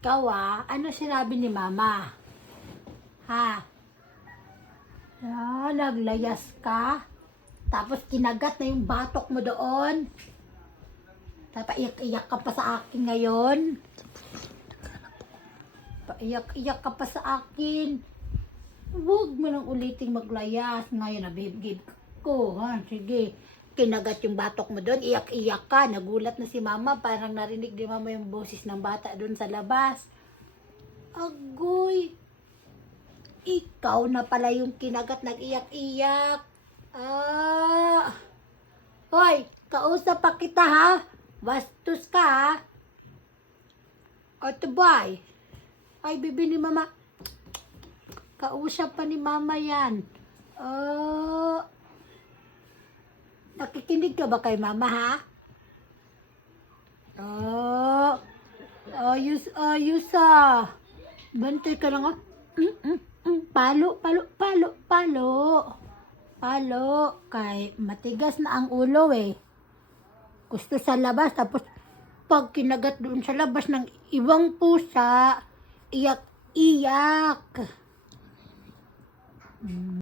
Ikaw ano sinabi ni mama? Ha? Naglayas ka? Tapos kinagat na yung batok mo doon? Tapos iyak-iyak ka pa sa akin ngayon? Paiyak-iyak ka pa sa akin? Huwag mo nang uliting maglayas. Ngayon nabibigib ko. Sige. Kinagat yung batok mo doon, iyak-iyak ka. Nagulat na si mama, parang narinig ni mama yung boses ng bata doon sa labas. Agoy, ikaw na pala yung kinagat, nag-iyak-iyak. Hoy, kausap pa kita ha. Bastos ka ha. O tubay. Ay, bibi ni mama. Kausap pa ni mama yan. Nakikinig ka ba kay mama ha? Ayos Bantay ka lang Palo. Kay matigas na ang ulo Gusto sa labas, tapos pag kinagat doon sa labas ng ibang pusa, iyak-iyak.